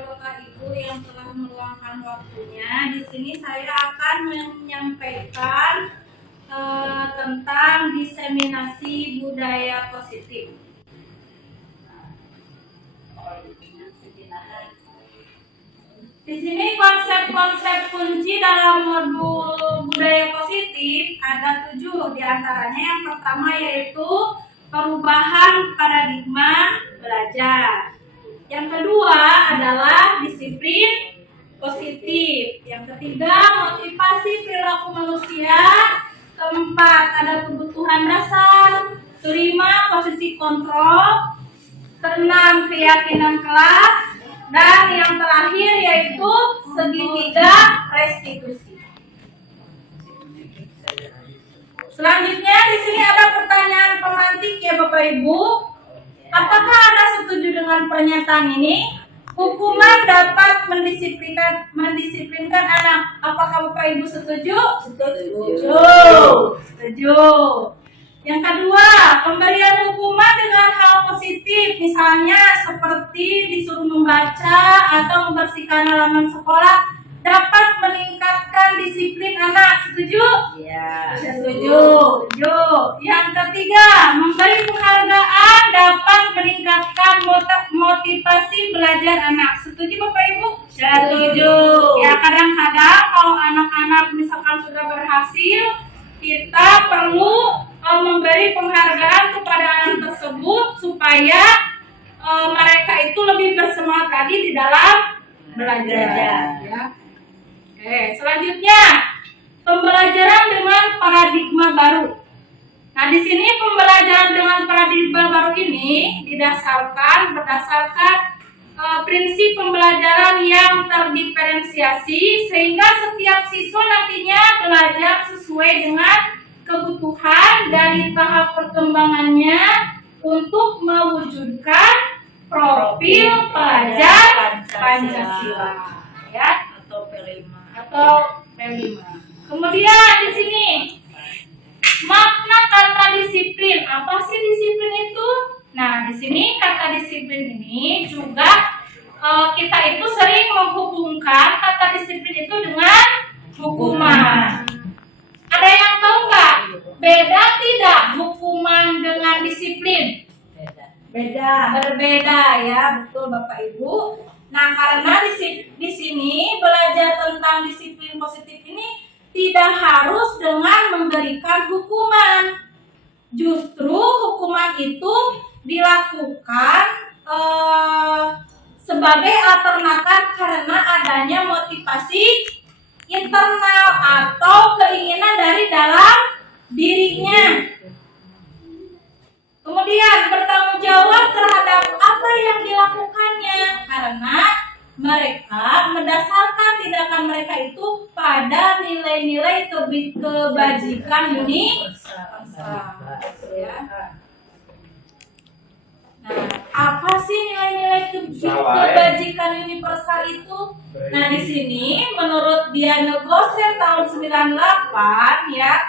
kepada Bapak Ibu yang telah meluangkan waktunya. Di sini saya akan menyampaikan tentang diseminasi budaya positif. Di sini konsep-konsep kunci dalam modul budaya positif ada 7 diantaranya. Yang pertama yaitu perubahan paradigma belajar. Yang kedua adalah disiplin positif. Yang ketiga motivasi perilaku manusia. Keempat ada kebutuhan dasar. Kelima posisi kontrol. Keenam keyakinan kelas. Dan yang terakhir yaitu segitiga restitusi. Selanjutnya di sini ada pertanyaan pemantik ya Bapak Ibu. Apakah Anda setuju dengan pernyataan ini? Hukuman dapat mendisiplinkan anak. Apakah Bapak Ibu setuju? Setuju. Setuju. Yang kedua, pemberian hukuman dengan hal positif, misalnya seperti disuruh membaca atau membersihkan halaman sekolah, dapat meningkatkan disiplin anak. Setuju? Iya. Setuju. Setuju. Yang ketiga, memberi penghargaan dapat meningkatkan motivasi belajar anak. Setuju Bapak Ibu? Setuju. Ya, kadang-kadang kalau anak-anak misalkan sudah berhasil, kita perlu memberi penghargaan kepada anak tersebut supaya mereka itu lebih bersemangat lagi di dalam belajar. Ya. Oke, selanjutnya pembelajaran dengan paradigma baru. Nah, di sini pembelajaran dengan paradigma baru ini berdasarkan prinsip pembelajaran yang terdiferensiasi sehingga setiap siswa nantinya belajar sesuai dengan kebutuhan dari tahap perkembangannya untuk mewujudkan profil pelajar Pancasila, ya, Atau P5. Kemudian di sini makna kata disiplin. Apa sih disiplin itu? Nah, di sini kata disiplin ini juga kita itu sering menghubungkan kata disiplin itu dengan hukuman. Ada yang tahu nggak? Beda tidak hukuman dengan disiplin? Beda. Berbeda ya, betul Bapak Ibu. Nah, karena di sini belajar tentang disiplin positif ini tidak harus dengan memberikan hukuman. Justru hukuman itu dilakukan sebagai alternatif karena adanya motivasi internal atau keinginan dari dalam dirinya. Kemudian bertanggung jawab terhadap apa yang dilakukannya karena mereka mendasarkan tindakan mereka itu pada nilai-nilai kebajikan universal. Ya. Nah, apa sih nilai-nilai kebajikan universal itu? Nah, di sini menurut Diane Gosset tahun 98 ya,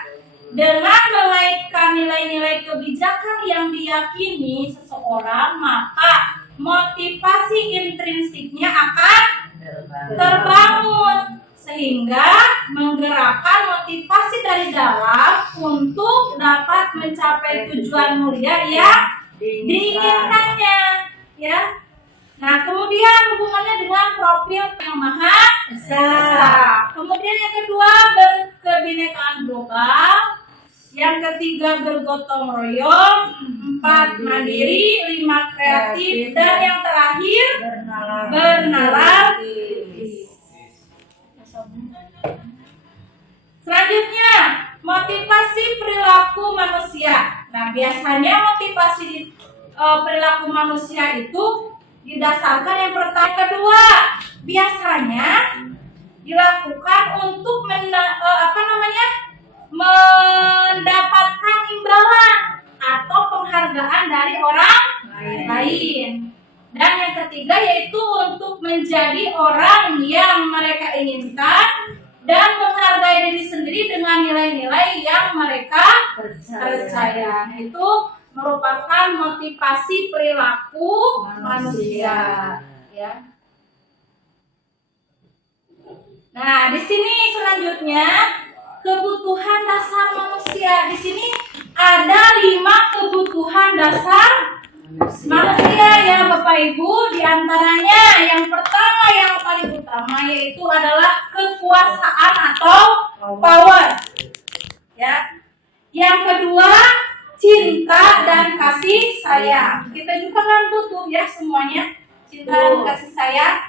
dengan mengaitkan nilai-nilai kebijakan yang diyakini seseorang, maka motivasi intrinsiknya akan terbangun sehingga menggerakkan motivasi dari dalam untuk dapat mencapai tujuan mulia yang diinginkannya, ya. Nah, kemudian hubungannya dengan profil yang maha besar. Kemudian yang kedua berkebinekaan global. Yang ketiga bergotong royong. 4 mandiri, 5 kreatif, dan yang terakhir bernalar. Selanjutnya motivasi perilaku manusia. Nah, biasanya motivasi perilaku manusia itu didasarkan yang pertama. Kedua, biasanya dilakukan untuk mendapatkan imbalan atau penghargaan dari orang lain. Dan yang ketiga yaitu untuk menjadi orang yang mereka inginkan dan menghargai diri sendiri dengan nilai-nilai yang mereka percaya. Itu merupakan motivasi perilaku manusia. Ya. Nah, di sini selanjutnya kebutuhan dasar manusia. Di sini ada 5 kebutuhan dasar manusia ya Bapak Ibu. Di antaranya yang pertama yang paling utama yaitu adalah kekuasaan atau power. Ya. Yang kedua, cinta dan kasih sayang. Kita juga kan butuh ya semuanya, cinta dan kasih sayang.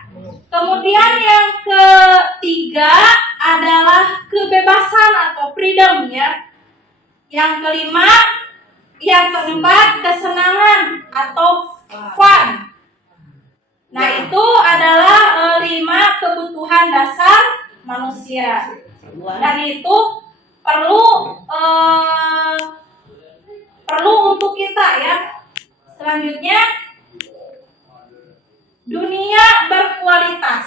Kemudian yang ketiga adalah kebebasan atau freedom ya. Yang kelima, yang keempat kesenangan atau fun. Nah, itu adalah 5 kebutuhan dasar manusia. Dan itu perlu untuk kita ya. Selanjutnya, dunia berkualitas.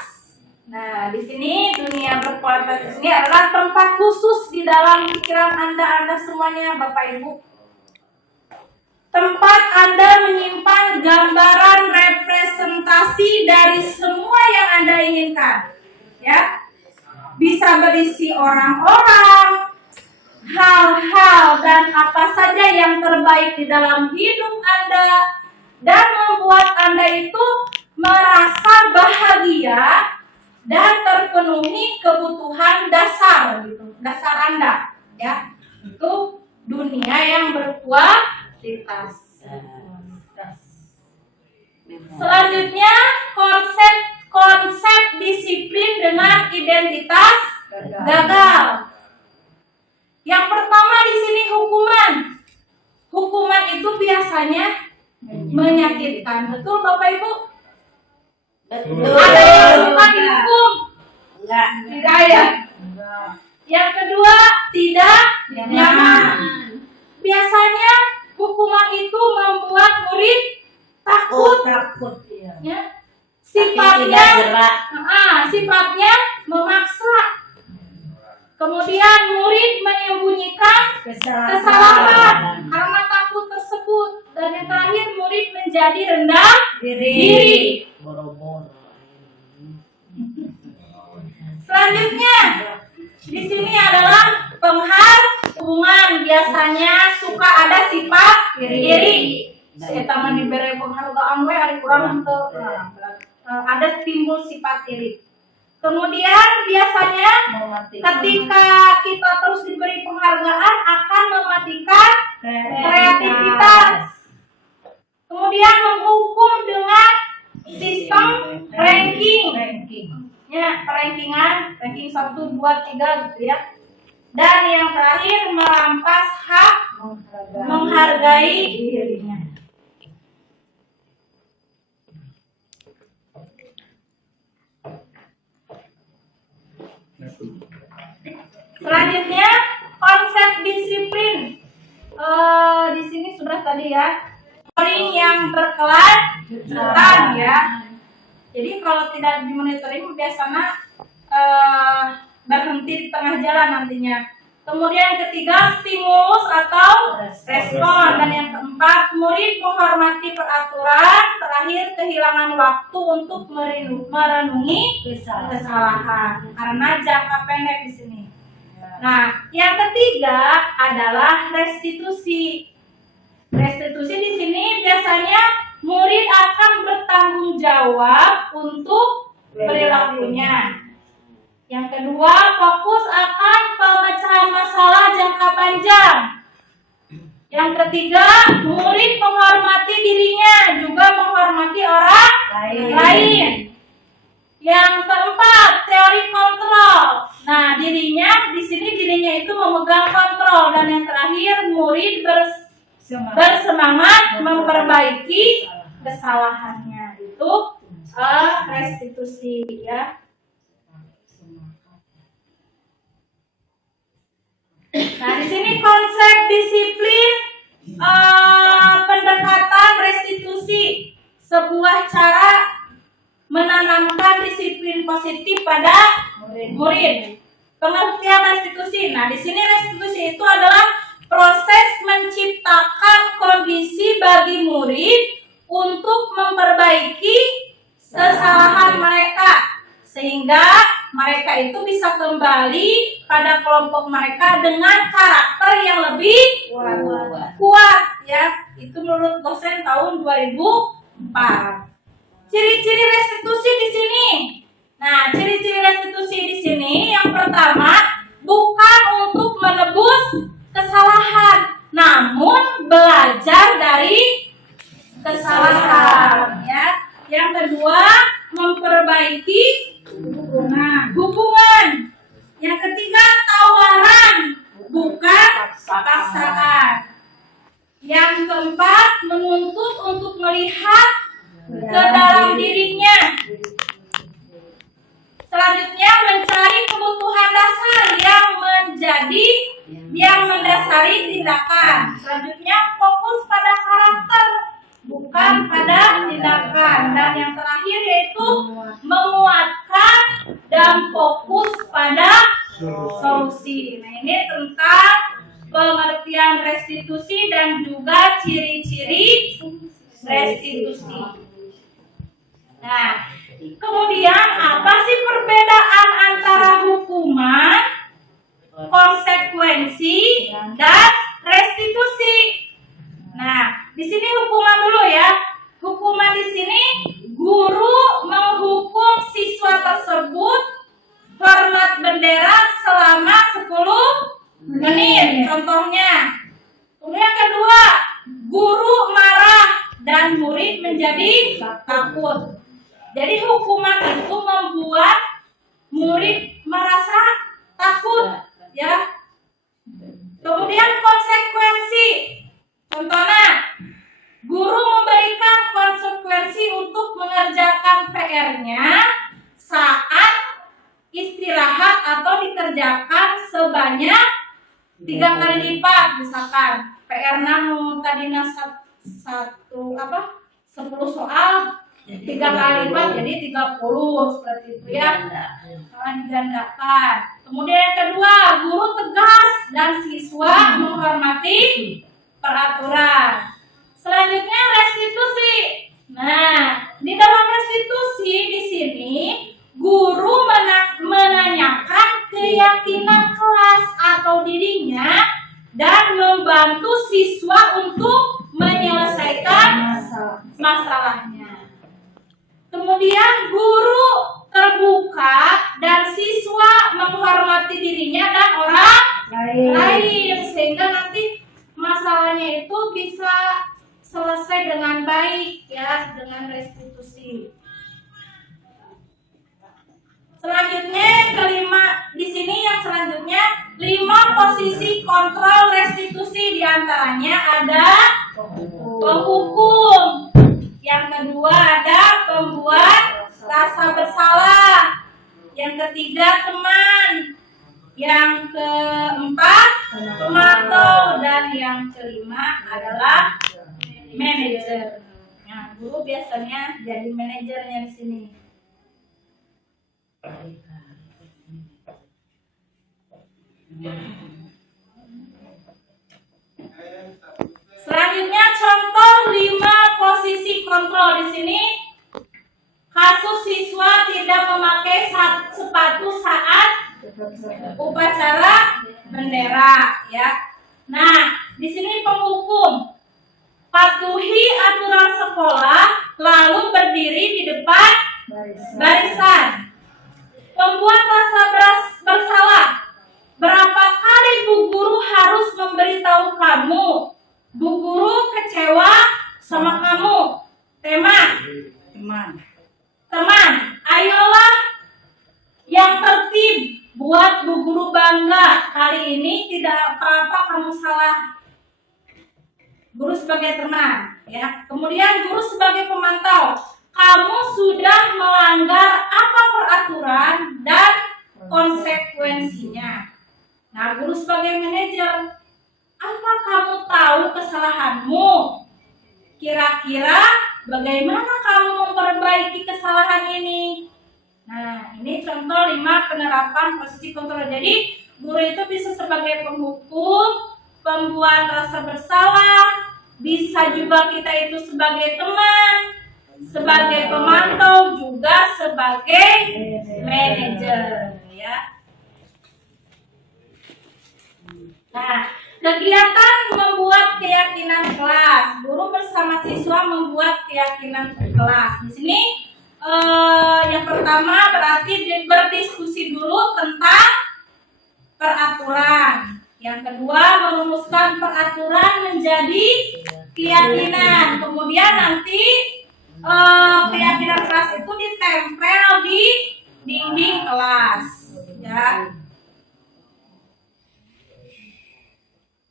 Nah, di sini dunia berkualitas ini adalah tempat khusus di dalam pikiran Anda semuanya, Bapak Ibu. Tempat Anda menyimpan gambaran representasi dari semua yang Anda inginkan. Ya. Bisa berisi orang-orang, hal-hal dan apa saja yang terbaik di dalam hidup Anda dan membuat Anda itu merasa bahagia dan terpenuhi kebutuhan dasar gitu, dasar Anda ya. Itu dunia yang berkualitas. Selanjutnya konsep disiplin dengan identitas gagal. Yang pertama di sini hukuman. Hukuman itu biasanya menyakitkan. Betul Bapak Ibu? Betul. Ada yang suka dihukum? Enggak. Tidak ya? Yang kedua, tidak nyaman. Biasanya hukuman itu membuat murid takut. Takut ya. Ya. Sifatnya Sifatnya memaksa. Kemudian murid menyembunyikan kesalahan karena takut tersebut. Dan yang terakhir, murid menjadi rendah diri. Boro-boro. Selanjutnya, di sini adalah penghargaan. Biasanya suka ada sifat iri. Saya taman diberi penghargaan, hari kurang untuk ada timbul sifat iri. Kemudian biasanya ketika kita terus diberi penghargaan akan mematikan kreativitas. Kemudian menghukum dengan sistem ranking. Ya, ranking 1, 2, 3 gitu ya. Dan yang terakhir merampas hak menghargai dirinya. Selanjutnya konsep disiplin. Di sini sudah tadi ya. Monitoring yang berkelanjutan ya. Jadi kalau tidak dimonitoring biasanya berhenti di tengah jalan nantinya. Kemudian yang ketiga stimulus atau respon. Dan yang keempat murid menghormati peraturan. Terakhir kehilangan waktu untuk merenungi kesalahan karena jangka pendek di sini. Nah, yang ketiga adalah restitusi. Restitusi di sini biasanya murid akan bertanggung jawab untuk perilakunya. Yang kedua, fokus akan pemecahan masalah jangka panjang. Yang ketiga, murid menghormati dirinya, juga menghormati orang lain. Yang keempat, teori kontrol. Nah, di sini dirinya itu memegang kontrol. Dan yang terakhir, murid bersemangat memperbaiki kesalahannya. Itu restitusi ya. Nah, di sini konsep disiplin pendekatan restitusi, sebuah cara menanamkan disiplin positif pada murid. Pengertian restitusi. Nah, di sini restitusi itu adalah proses menciptakan kondisi bagi murid untuk memperbaiki kesalahan mereka sehingga mereka itu bisa kembali pada kelompok mereka dengan karakter yang lebih kuat ya. Itu menurut dosen tahun 2004. Ciri-ciri restitusi di sini. Nah, ciri-ciri restitusi di sini yang pertama, bukan untuk menebus kesalahan, namun belajar dari kesalahan ya. Yang kedua, memperbaiki hubungan. Yang ketiga, tawaran, bukan paksaan. Yang keempat, menuntut untuk melihat ke dalam dirinya. Selanjutnya, mencari kebutuhan dasar yang mendasari tindakan. Selanjutnya, fokus pada karakter, bukan pada tindakan. Dan yang terakhir yaitu menguatkan dan fokus pada solusi. Nah, ini tentang pengertian restitusi dan juga ciri-ciri restitusi. Nah, kemudian apa sih perbedaan antara hukuman, konsekuensi, dan restitusi? Nah, di sini hukuman dulu ya. Hukuman di sini guru menghukum siswa tersebut hormat bendera selama 10 menit. Contohnya. Kemudian kedua, guru marah dan murid menjadi takut. Jadi hukuman itu membuat murid merasa takut, ya. Kemudian konsekuensi. Contohnya, guru memberikan konsekuensi untuk mengerjakan PR-nya saat istirahat atau dikerjakan sebanyak 3 kali lipat. Misalkan PR-nya tadinya 10 soal, 3 kali lipat jadi 30, seperti itu ya. Digandakan. Kemudian yang kedua, guru tegas dan siswa menghormati peraturan. Selanjutnya restitusi. Nah, di dalam restitusi di sini guru menanyakan keyakinan kelas atau dirinya dan membantu siswa untuk menyelesaikan masalahnya. Kemudian guru terbuka dan siswa menghormati dirinya dan orang lain sehingga nanti masalahnya itu bisa selesai dengan baik ya, dengan restitusi. Selanjutnya kelima di sini yang selanjutnya 5 posisi kontrol restitusi, diantaranya ada penghukum, yang kedua ada pembuat rasa bersalah, yang ketiga teman, yang keempat pemantau, dan yang kelima adalah manajer. Nah, guru biasanya jadi manajernya di sini. Selanjutnya contoh 5 posisi kontrol di sini. Kasus siswa tidak memakai sepatu saat upacara bendera ya. Nah, di sini penghukum. Patuhi aturan sekolah lalu berdiri di depan barisan. Pembuat rasa bersalah. Berapa kali Bu Guru harus memberitahu kamu? Bu Guru kecewa sama kamu. Teman, ayolah yang tertib, buat Bu Guru bangga. Kali ini tidak apa-apa kamu salah. Guru sebagai teman, ya. Kemudian guru sebagai pemantau. Kamu sudah melanggar apa peraturan dan konsekuensinya. Nah, guru sebagai manajer, apa kamu tahu kesalahanmu? Kira-kira bagaimana kamu memperbaiki kesalahan ini? Nah, ini contoh 5 penerapan posisi kontrol. Jadi, guru itu bisa sebagai penghukum, pembuat rasa bersalah, bisa juga kita itu sebagai teman, sebagai pemantau juga sebagai manajer ya. Nah, kegiatan membuat keyakinan kelas. Guru bersama siswa membuat keyakinan kelas. Di sini yang pertama berarti berdiskusi dulu tentang peraturan. Yang kedua merumuskan peraturan menjadi keyakinan. Kemudian nanti keyakinan kelas itu ditempel di dinding kelas. Ya.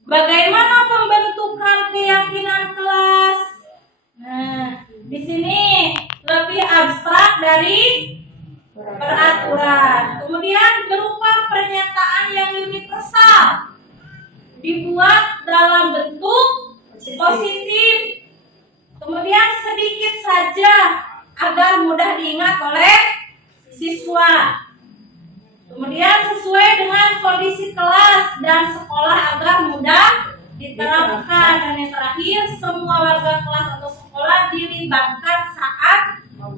Bagaimana pembentukan keyakinan kelas? Nah, di sini lebih abstrak dari peraturan. Kemudian berupa pernyataan yang universal, dibuat dalam bentuk positif. Kemudian sedikit saja agar mudah diingat oleh siswa. Kemudian sesuai dengan kondisi kelas dan sekolah agar mudah diterapkan. Dan yang terakhir, semua warga kelas atau sekolah dilibatkan saat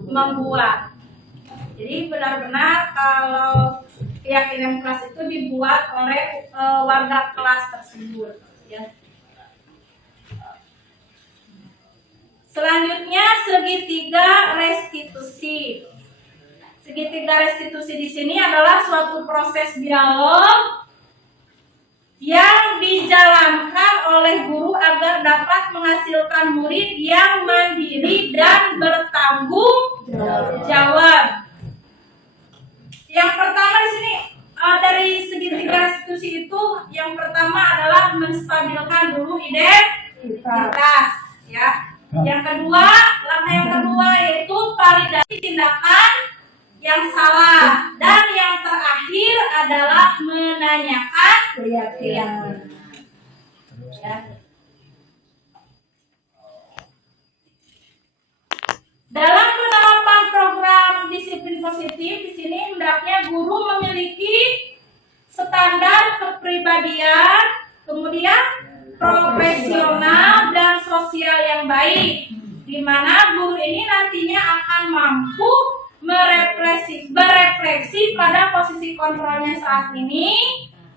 membuat. Jadi benar-benar kalau keyakinan kelas itu dibuat oleh warga kelas tersebut. Ya. Selanjutnya segitiga restitusi. Segitiga restitusi di sini adalah suatu proses dialog yang dijalankan oleh guru agar dapat menghasilkan murid yang mandiri dan bertanggung jawab. Yang pertama di sini dari segitiga restitusi itu, yang pertama adalah menstabilkan dulu identitas, ya. Yang kedua, langkah yang kedua yaitu validasi tindakan yang salah, dan yang terakhir adalah menanyakan keyakinan. Ya. Dalam penerapan program disiplin positif di sini hendaknya guru memiliki standar kepribadian, kemudian profesional dan sosial yang baik, di mana guru ini nantinya akan mampu berefleksi pada posisi kontrolnya saat ini,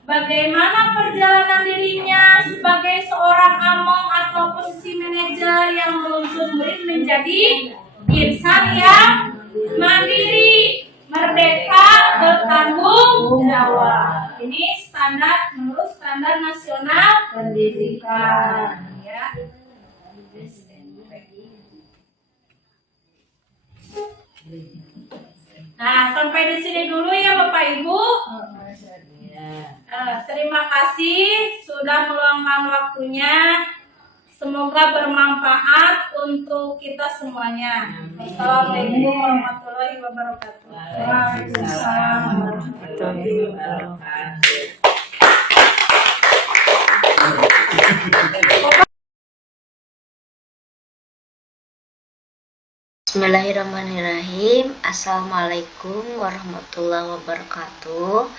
bagaimana perjalanan dirinya sebagai seorang among atau posisi manajer yang menuntut murid menjadi insan yang mandiri, merdeka, bertanggung jawab. Ini standar menurut standar nasional pendidikan, ya. Nah, sampai di sini dulu ya Bapak Ibu. Terima kasih sudah meluangkan waktunya. Semoga bermanfaat untuk kita semuanya. Assalamualaikum warahmatullahi wabarakatuh. Waalaikumsalam warahmatullahi wabarakatuh. Bismillahirrahmanirrahim. Assalamualaikum warahmatullahi wabarakatuh.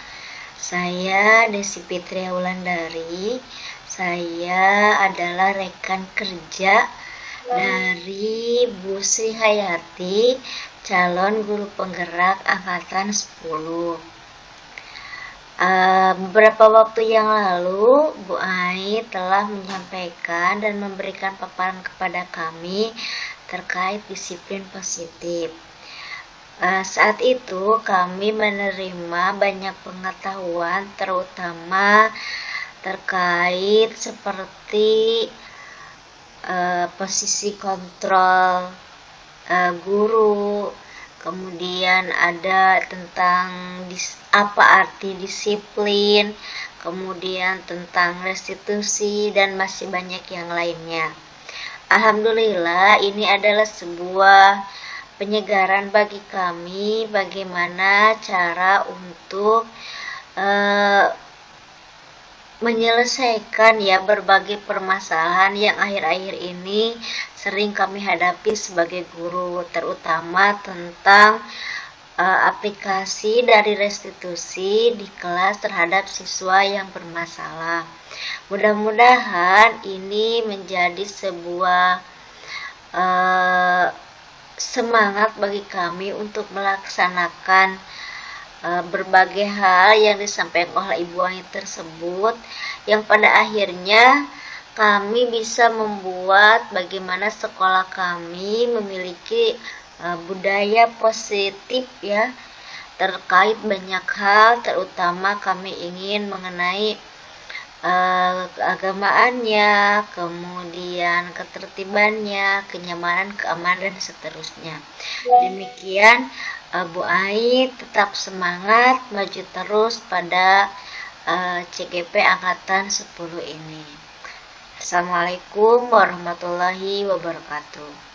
Saya Desi Fitria Wulandari. Saya adalah rekan kerja dari Bu Sri Hayati, calon guru penggerak angkatan 10. Beberapa waktu yang lalu Bu Ai telah menyampaikan dan memberikan paparan kepada kami terkait disiplin positif. Saat itu kami menerima banyak pengetahuan, terutama terkait seperti posisi kontrol guru, kemudian ada tentang apa arti disiplin, kemudian tentang restitusi, dan masih banyak yang lainnya. Alhamdulillah, ini adalah sebuah penyegaran bagi kami bagaimana cara untuk menyelesaikan ya berbagai permasalahan yang akhir-akhir ini sering kami hadapi sebagai guru, terutama tentang aplikasi dari restitusi di kelas terhadap siswa yang bermasalah. Mudah-mudahan ini menjadi sebuah semangat bagi kami untuk melaksanakan berbagai hal yang disampaikan oleh Ibu Wangi tersebut, yang pada akhirnya kami bisa membuat bagaimana sekolah kami memiliki budaya positif ya, terkait banyak hal, terutama kami ingin mengenai keagamaannya, kemudian ketertibannya, kenyamanan, keamanan, dan seterusnya. Demikian, Bu Ai tetap semangat, maju terus pada CGP Angkatan 10 ini. Assalamualaikum warahmatullahi wabarakatuh.